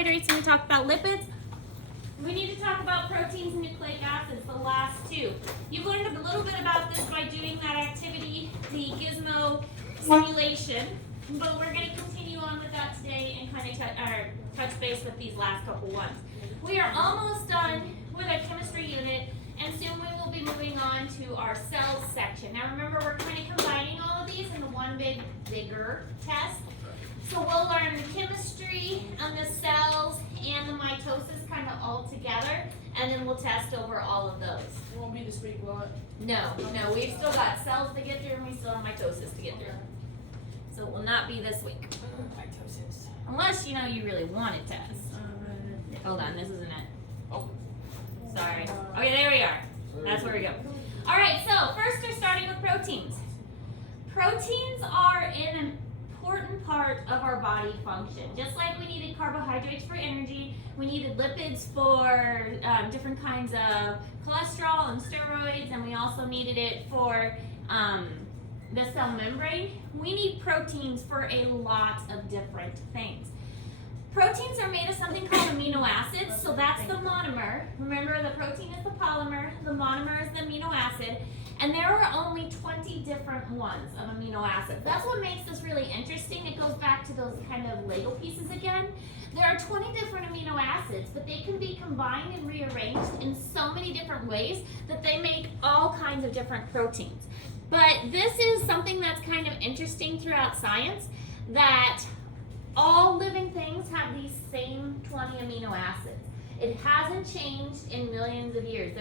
carbohydrates and we talked about lipids. We need to talk about proteins and nucleic acids, the last two. You've learned a little bit about this by doing that activity, the Gizmo simulation, but we're going to continue on with that today and kind of touch base with these last couple ones. We are almost done with our chemistry unit, and soon we will be moving on to our cells section. Now remember, we're kind of combining all of these into one bigger test. So we'll learn the chemistry and the cells and the mitosis kind of all together, and then we'll test over all of those. It won't be this week, will it? No, we've still got cells to get through and we still have mitosis to get through. So it will not be this week. Mitosis. Unless, you really want to test. Hold on, this isn't it. Oh. Sorry. Okay, there we are. That's where we go. All right, so first we're starting with proteins. Proteins are an important part of our body function. Just like we needed carbohydrates for energy, we needed lipids for different kinds of cholesterol and steroids, and we also needed it for the cell membrane. We need proteins for a lot of different things. Proteins are made of something called amino acids, so that's the monomer. Remember, the protein is the polymer, the monomer is the amino acid, and there are only 20 different ones of amino acids. That's what makes this really interesting. It goes back to those kind of Lego pieces again. There are 20 different amino acids, but they can be combined and rearranged in so many different ways that they make all kinds of different proteins. But this is something that's kind of interesting throughout science, that all living things have these same 20 amino acids. It hasn't changed in millions of years.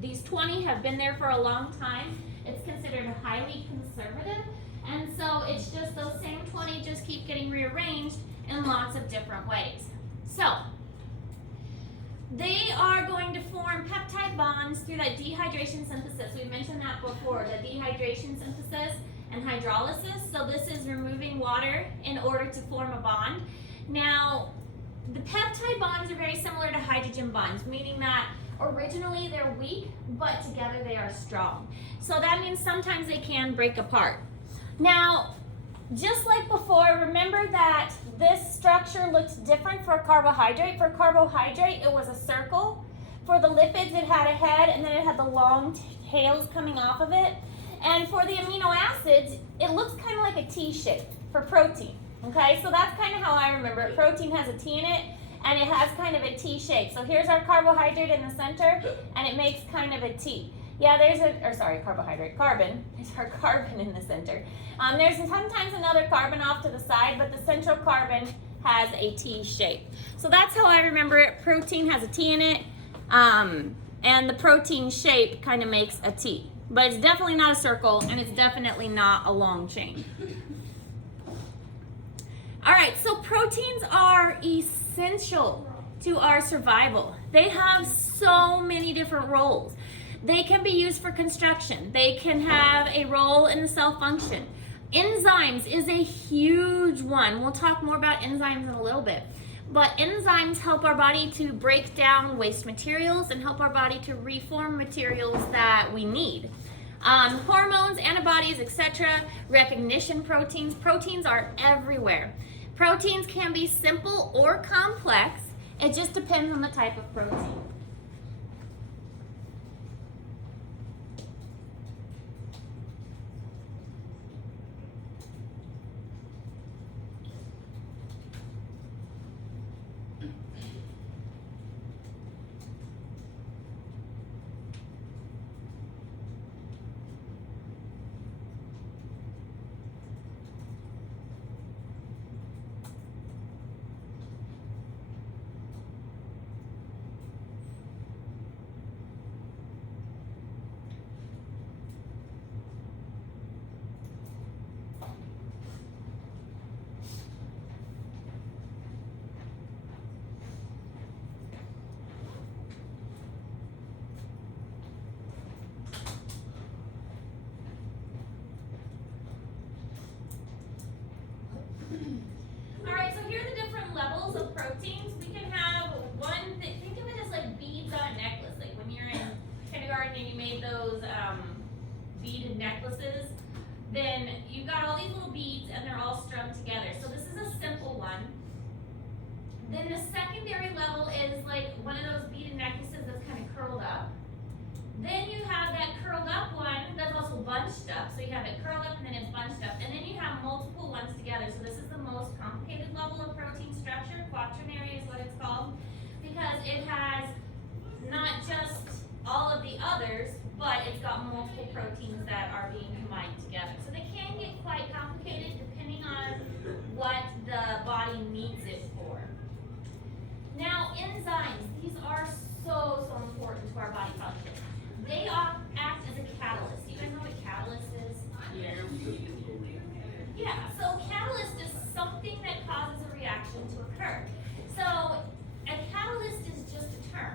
These 20 have been there for a long time. It's considered highly conservative, and so it's just those same 20 just keep getting rearranged in lots of different ways. So they are going to form peptide bonds through that dehydration synthesis. We mentioned that before, the dehydration synthesis and hydrolysis. So this is removing water in order to form a bond. Now, the peptide bonds are very similar to hydrogen bonds, meaning that originally they're weak, but together they are strong. So that means sometimes they can break apart. Now, just like before, remember that this structure looks different for carbohydrate. For carbohydrate, it was a circle. For the lipids, it had a head, and then it had the long tails coming off of it. And for the amino acids, it looks kind of like a T shape for protein. Okay, so that's kind of how I remember it. Protein has a T in it, and it has kind of a T shape. So here's our carbohydrate in the center, and it makes kind of a T. Yeah, carbon. There's our carbon in the center. There's sometimes another carbon off to the side, but the central carbon has a T shape. So that's how I remember it. Protein has a T in it, and the protein shape kind of makes a T. But it's definitely not a circle, and it's definitely not a long chain. All right, so proteins are essential to our survival. They have so many different roles. They can be used for construction. They can have a role in the cell function. Enzymes is a huge one. We'll talk more about enzymes in a little bit. But enzymes help our body to break down waste materials and help our body to reform materials that we need. Hormones, antibodies, etc., recognition proteins. Proteins are everywhere. Proteins can be simple or complex. It just depends on the type of protein. All right, so here are the different levels of proteins. We can have one, think of it as like beads on a necklace. Like when you're in kindergarten and you made those beaded necklaces, then you've got all these little beads and they're all strung together. So this is a simple one. Then Then the secondary level is like one of those beaded necklaces that's kind of curled up. Then you have that curled up one that's also bunched up. So you have it curled up and then it's bunched up. And then you have multiple ones together. So this is the most complicated level of protein structure. Quaternary is what it's called. Because it has not just all of the others, but it's got multiple proteins that are being combined together. So they can get quite complicated depending on what the body needs it for. Now, enzymes, these are so important to our body function. They act as a catalyst. Do you guys know what catalyst is? Yeah, so catalyst is something that causes a reaction to occur. So a catalyst is just a term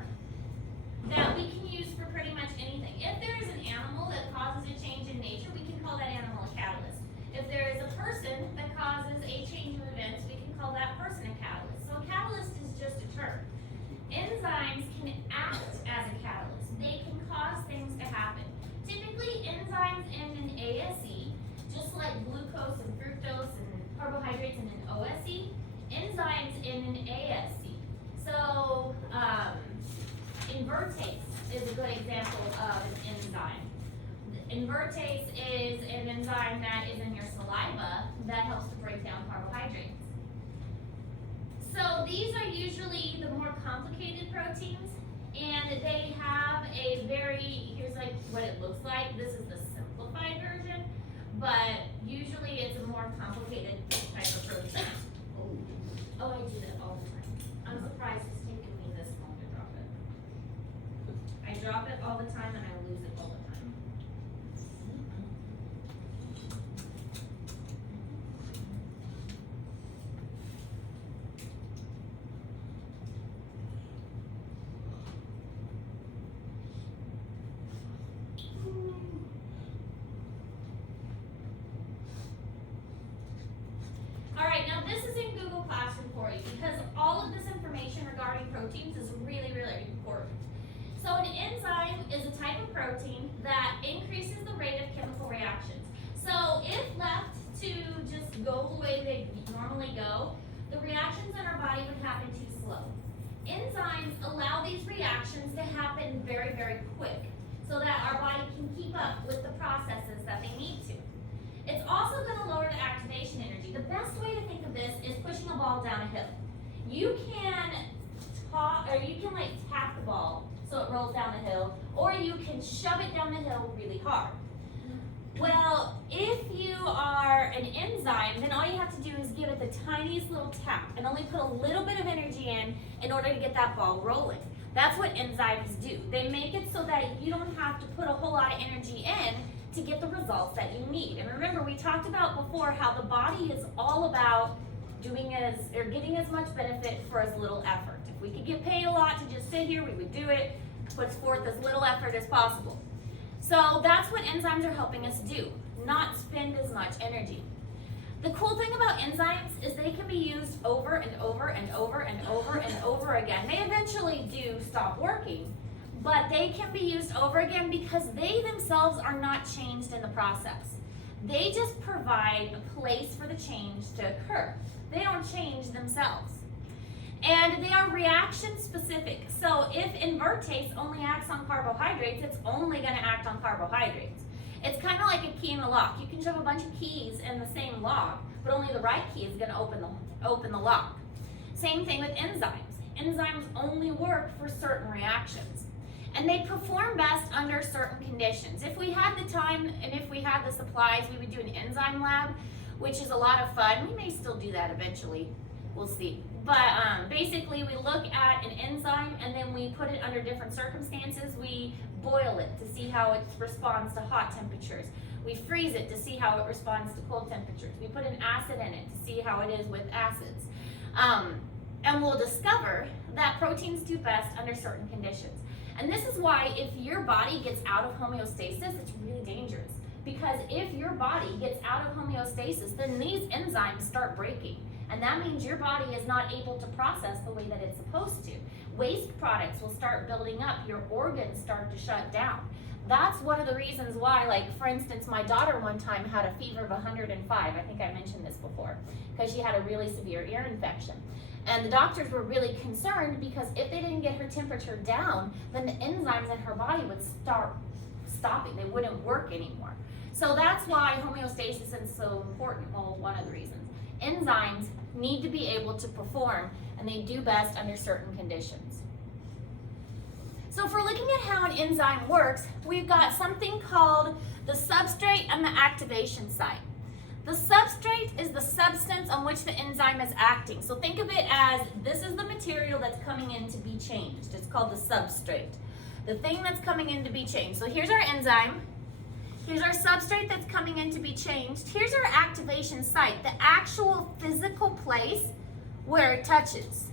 that we can use for pretty much anything. If there is an animal that causes a change in nature, we can call that animal a catalyst. If there is a person that causes a change in events, we can call that person a catalyst. So a catalyst is just a term. Enzymes can act as a catalyst. They can cause things to happen. Typically, enzymes end in ASE, just like glucose and fructose and carbohydrates end in OSE. Enzymes end in ASE. So, invertase is a good example of an enzyme. Invertase is an enzyme that is in your saliva that helps to break down carbohydrates. So these are usually the more complicated proteins, and they have a here's like what it looks like. This is the simplified version, but usually it's a more complicated type of protein. Oh, I do that all the time. I'm surprised it's taken me this long to drop it. I drop it all the time and I lose it all the time. Alright, now this is in Google Classroom for you because all of this information regarding proteins is really, really important. So an enzyme is a type of protein that increases the rate of chemical reactions. So if left to just go the way they normally go, the reactions in our body would happen too slow. Enzymes allow these reactions to happen very, very quick so that our body can keep up with the processes that they need to. It's also going to lower the activation energy. The best way to think of this is pushing a ball down a hill. You can like tap the ball so it rolls down the hill, or you can shove it down the hill really hard. Well, if you are an enzyme, then all you have to do is give it the tiniest little tap and only put a little bit of energy in order to get that ball rolling. That's what enzymes do. They make it so that you don't have to put a whole lot of energy in to get the results that you need. And remember, we talked about before how the body is all about getting as much benefit for as little effort. If we could get paid a lot to just sit here, we would do it. Puts forth as little effort as possible. So that's what enzymes are helping us do, not spend as much energy. The cool thing about enzymes is they can be used over and over and over and over and over again. They eventually do stop working, but they can be used over again because they themselves are not changed in the process. They just provide a place for the change to occur. They don't change themselves. And they are reaction specific. So if invertase only acts on carbohydrates, it's only going to act on carbohydrates. It's kind of like a key in a lock. You can shove a bunch of keys in the same lock, but only the right key is going to open the lock. Same thing with enzymes. Enzymes only work for certain reactions. And they perform best under certain conditions. If we had the time and if we had the supplies, we would do an enzyme lab, which is a lot of fun. We may still do that eventually. We'll see. But basically, we look at an enzyme and then we put it under different circumstances. We boil it to see how it responds to hot temperatures. We freeze it to see how it responds to cold temperatures. We put an acid in it to see how it is with acids. And we'll discover that proteins do best under certain conditions. And this is why if your body gets out of homeostasis, it's really dangerous. Because if your body gets out of homeostasis, then these enzymes start breaking. And that means your body is not able to process the way that it's supposed to. Waste products will start building up. Your organs start to shut down. that's one of the reasons why, like, for instance, my daughter one time had a fever of 105. I think I mentioned this before, because she had a really severe ear infection. And the doctors were really concerned because if they didn't get her temperature down, then the enzymes in her body would start stopping. They wouldn't work anymore. So that's why homeostasis is so important. Well, one of the reasons. Enzymes need to be able to perform, and they do best under certain conditions. So if we're looking at how an enzyme works, we've got something called the substrate and the activation site. The substrate is the substance on which the enzyme is acting. So think of it as this is the material that's coming in to be changed. It's called the substrate. The thing that's coming in to be changed. So here's our enzyme. Here's our substrate that's coming in to be changed. Here's our activation site, the actual physical place where it touches.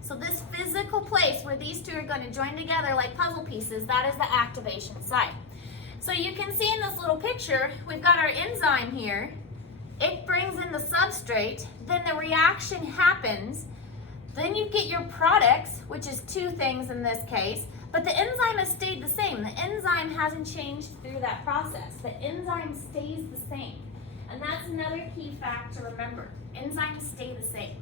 So this physical place where these two are going to join together like puzzle pieces, that is the activation site. So you can see in this little picture, we've got our enzyme here. It brings in the substrate, then the reaction happens, then you get your products, which is two things in this case, but the enzyme has stayed the same. The enzyme hasn't changed through that process. The enzyme stays the same. And that's another key fact to remember. Enzymes stay the same.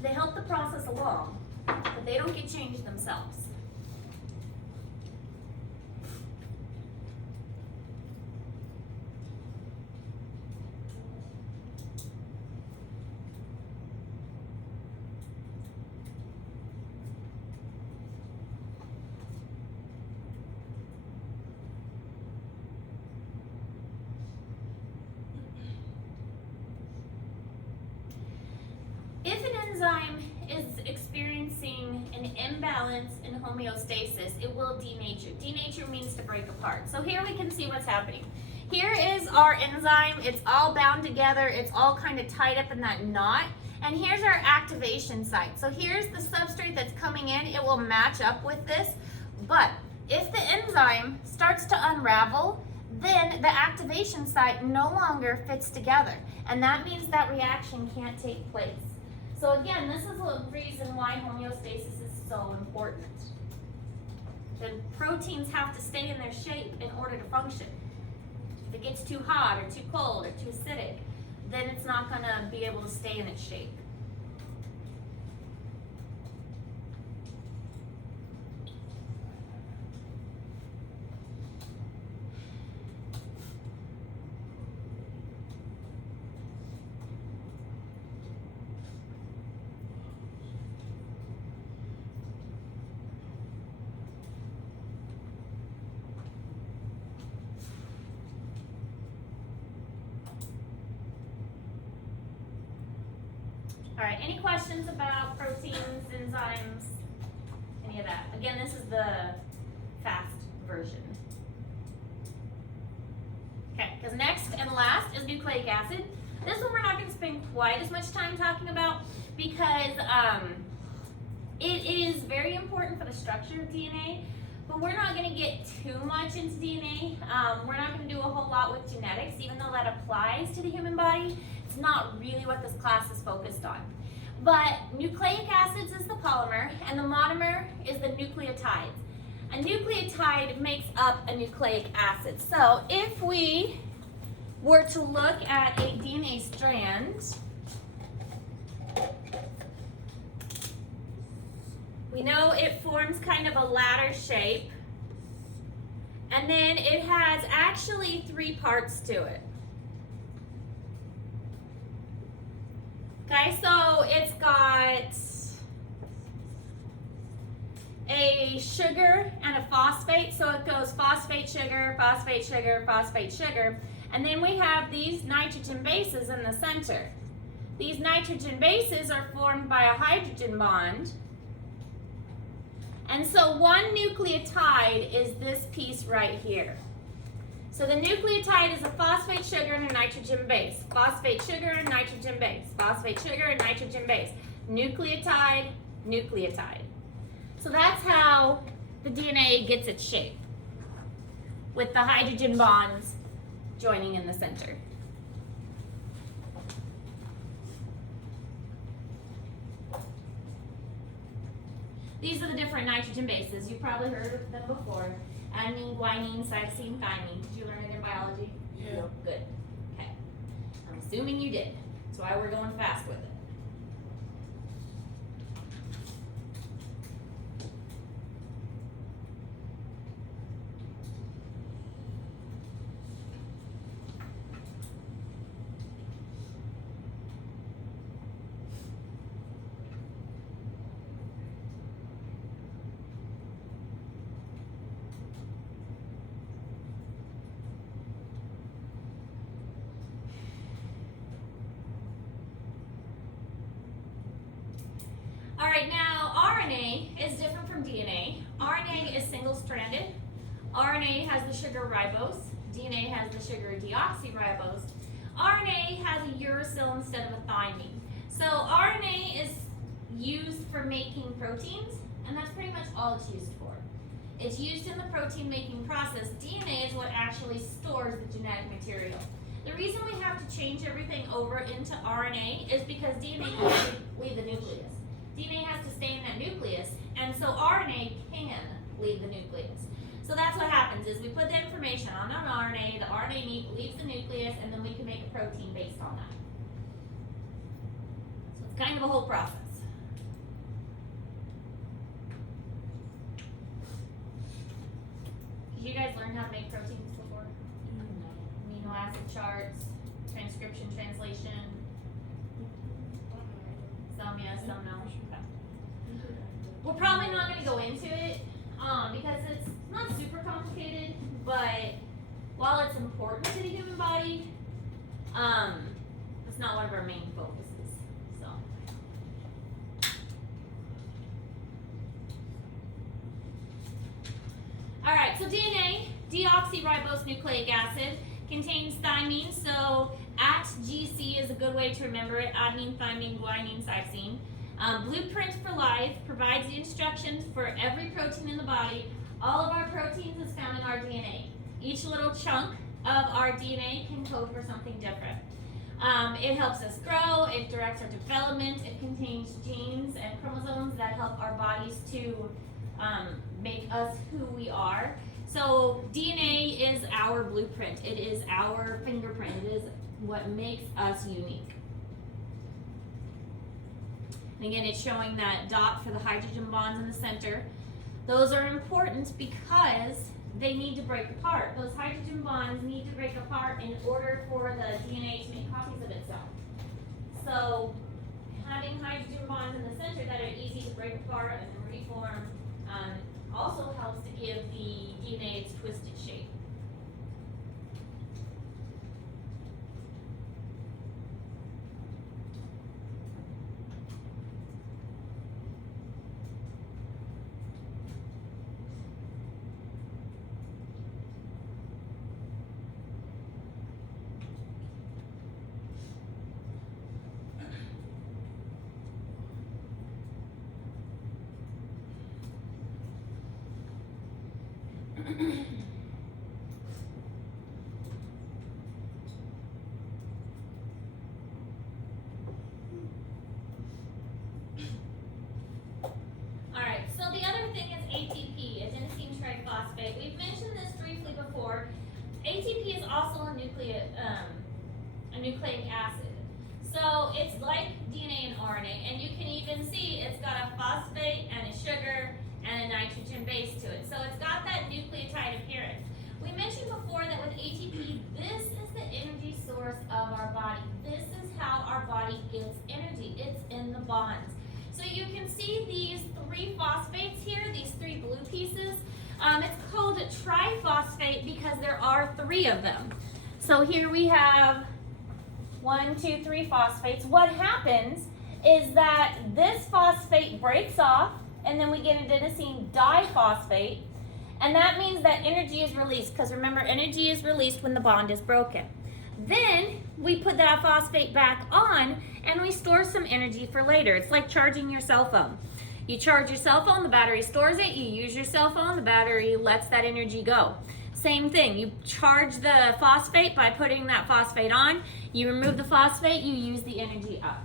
They help the process along, but they don't get changed themselves. If an enzyme is experiencing an imbalance in homeostasis, it will denature. Denature means to break apart. So here we can see what's happening. Here is our enzyme. It's all bound together. It's all kind of tied up in that knot. And here's our activation site. So here's the substrate that's coming in. It will match up with this. But if the enzyme starts to unravel, then the activation site no longer fits together. And that means that reaction can't take place. So again, this is a reason why homeostasis is so important. The proteins have to stay in their shape in order to function. If it gets too hot or too cold or too acidic, then it's not going to be able to stay in its shape. All right, any questions about proteins, enzymes, any of that? Again, this is the fast version. Okay, because next and last is nucleic acid. This one we're not going to spend quite as much time talking about because it is very important for the structure of DNA, but we're not going to get too much into DNA. We're not going to do a whole lot with genetics, even though that applies to the human body. It's not really what this class is focused on. But nucleic acids is the polymer, and the monomer is the nucleotides. A nucleotide makes up a nucleic acid. So if we were to look at a DNA strand, we know it forms kind of a ladder shape, and then it has actually 3 parts to it. Okay, so it's got a sugar and a phosphate, so it goes phosphate, sugar, phosphate, sugar, phosphate, sugar, and then we have these nitrogen bases in the center. These nitrogen bases are formed by a hydrogen bond, and so one nucleotide is this piece right here. So the nucleotide is a phosphate, sugar, and a nitrogen base. Phosphate, sugar, and nitrogen base. Phosphate, sugar, and nitrogen base. Nucleotide, nucleotide. So that's how the DNA gets its shape, with the hydrogen bonds joining in the center. The These are the different nitrogen bases. You've probably heard of them before. Adenine, guanine, cytosine, thymine. Did you learn it in biology? Yeah. Good. Okay. I'm assuming you did. That's why we're going fast with it. Alright, now RNA is different from DNA. RNA is single-stranded. RNA has the sugar ribose. DNA has the sugar deoxyribose. RNA has a uracil instead of a thymine. So RNA is used for making proteins, and that's pretty much all it's used for. It's used in the protein making process. DNA is what actually stores the genetic material. The reason we have to change everything over into RNA is because DNA has to leave the nucleus. DNA has to stay in that nucleus, and so RNA can leave the nucleus. So that's what happens is we put the information on an RNA, the RNA leaves the nucleus, and then we can make a protein based on that. So it's kind of a whole process. Did you guys learn how to make proteins before? Amino acid charts, transcription, translation. Some yes, some no. Okay. We're probably not going to go into it because it's not super complicated, but while it's important to the human body, it's not one of our main focuses. So. All right, so DNA, deoxyribose nucleic acid, contains thymine, so ATGC is a good way to remember it, adenine, thymine, guanine, cytosine. Blueprint for Life provides the instructions for every protein in the body. All of our proteins is found in our DNA. Each little chunk of our DNA can code for something different. It helps us grow, it directs our development, it contains genes and chromosomes that help our bodies to make us who we are. So DNA is our blueprint. It is our fingerprint. It is what makes us unique. And again, it's showing that dot for the hydrogen bonds in the center. Those are important because they need to break apart. Those hydrogen bonds need to break apart in order for the DNA to make copies of itself. So having hydrogen bonds in the center that are easy to break apart and then reform also helps to give the DNA its twisted shape. Alright, so the other thing is ATP, adenosine triphosphate. We've mentioned this briefly before. ATP is also a nucleic acid. So it's like DNA and RNA, and you can even see it's got a phosphate and a sugar and a nitrogen base to it. So it's got that nucleotide appearance. We mentioned before that with ATP, this is the energy source of our body. This is how our body gets energy. It's in the bonds. So you can see these three phosphates here, these three blue pieces. It's called a triphosphate because there are three of them. So here we have 1, 2, 3 phosphates. What happens is that this phosphate breaks off, and then we get adenosine diphosphate, and that means that energy is released, because remember, energy is released when the bond is broken. Then we put that phosphate back on, and we store some energy for later. It's like charging your cell phone. You charge your cell phone, the battery stores it. You use your cell phone, the battery lets that energy go. Same thing, you charge the phosphate by putting that phosphate on. You remove the phosphate, you use the energy up.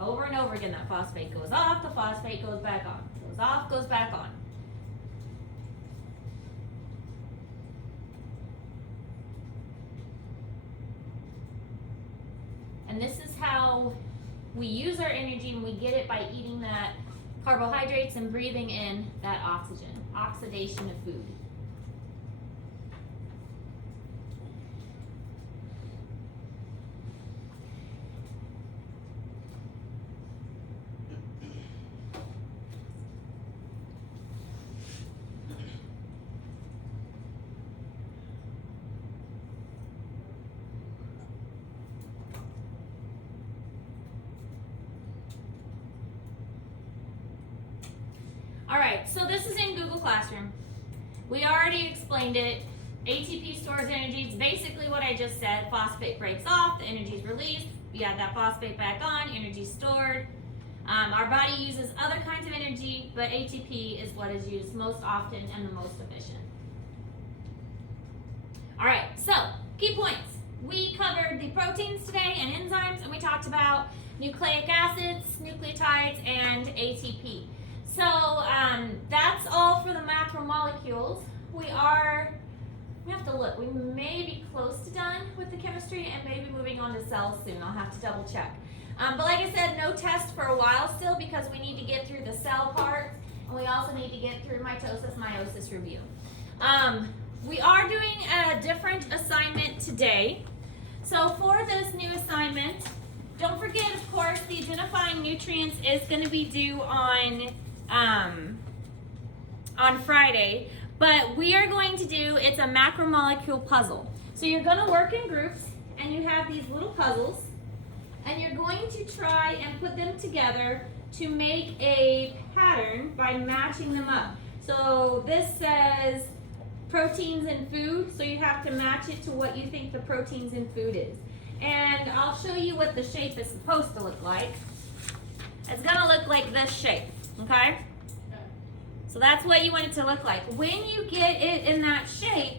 Over and over again, that phosphate goes off, the phosphate goes back on. Goes off, goes back on. And this is how we use our energy, and we get it by eating that carbohydrates and breathing in that oxygen. Oxidation of food. Alright, so this is in Google Classroom. We already explained it. ATP stores energy. It's basically what I just said. Phosphate breaks off, the energy is released. You add that phosphate back on, energy stored. Our body uses other kinds of energy, but ATP is what is used most often and the most efficient. Alright, so key points. We covered the proteins today and enzymes, and we talked about nucleic acids, nucleotides, and ATP. So that's all for the macromolecules. We have to look. We may be close to done with the chemistry and maybe moving on to cells soon. I'll have to double check. But like I said, no test for a while still because we need to get through the cell part, and we also need to get through mitosis, meiosis review. We are doing a different assignment today. So for this new assignment, don't forget, of course, the identifying nutrients is going to be due on Friday, but we are going to do, it's a macromolecule puzzle. So you're going to work in groups, and you have these little puzzles, and you're going to try and put them together to make a pattern by matching them up. So this says proteins in food, so you have to match it to what you think the proteins in food is. And I'll show you what the shape is supposed to look like. It's going to look like this shape, okay? So that's what you want it to look like. When you get it in that shape,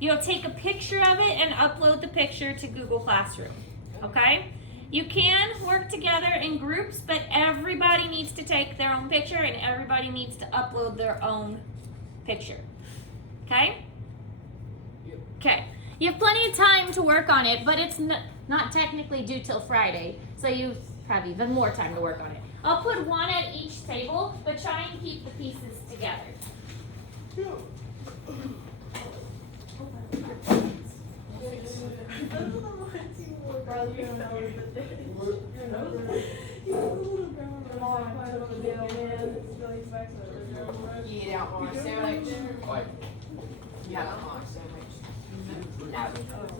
you'll take a picture of it and upload the picture to Google Classroom, okay? You can work together in groups, but everybody needs to take their own picture and everybody needs to upload their own picture, okay? Okay. You have plenty of time to work on it, but it's not technically due till Friday, so you have even more time to work on it. I'll put one at each table, but try and keep the pieces together. You eat out on a sandwich? Yeah, on a sandwich. No.